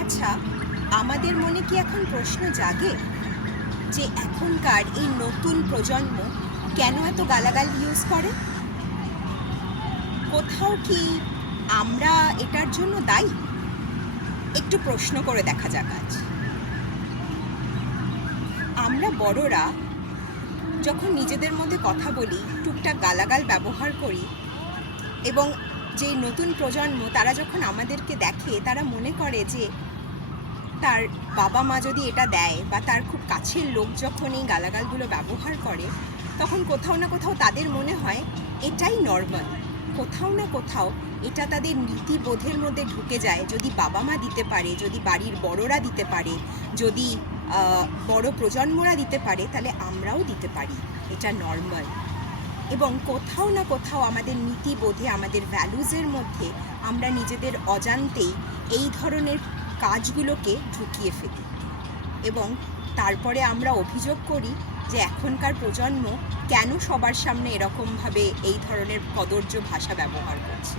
আচ্ছা, আমাদের মনে কি এখন প্রশ্ন জাগে যে এখনকার এই নতুন প্রজন্ম কেন এত গালাগাল ইউজ করে? কোথাও কি আমরা এটার জন্য দায়ী? একটু প্রশ্ন করে দেখা যাক আজ। আমরা বড়রা যখন নিজেদের মধ্যে কথা বলি, টুকটাক গালাগাল ব্যবহার করি, এবং যে নতুন প্রজন্ম তারা যখন আমাদেরকে দেখে তারা মনে করে যে তার বাবা মা যদি এটা দেয় বা তার খুব কাছের লোক যখন এই গালাগালগুলো ব্যবহার করে, তখন কোথাও না কোথাও তাদের মনে হয় এটাই নর্মাল। কোথাও না কোথাও এটা তাদের নীতিবোধের মধ্যে ঢুকে যায়, যদি বাবা মা দিতে পারে, যদি বাড়ির বড়রা দিতে পারে, যদি বড় প্রজন্মরা দিতে পারে, তাহলে আমরাও দিতে পারি, এটা নর্মাল। এবং কোথাও না কোথাও আমাদের নীতিবোধে, আমাদের ভ্যালুজের মধ্যে আমরা নিজেদের অজান্তেই এই ধরনের কাজগুলোকে ঢুকিয়ে ফেলি, এবং তারপরে আমরা অভিযোগ করি যে এখনকার প্রজন্ম কেন সবার সামনে এরকমভাবে এই ধরনের কদর্য ভাষা ব্যবহার করছে।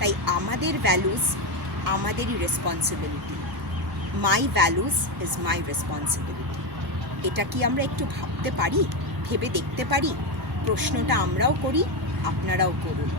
তাই আমাদের ভ্যালুজ আমাদেরই responsibility. My values is my responsibility. এটা কি আমরা একটু ভাবতে পারি, ভেবে দেখতে পারি? প্রশ্নটা আমরাও করি, আপনারাও করুন।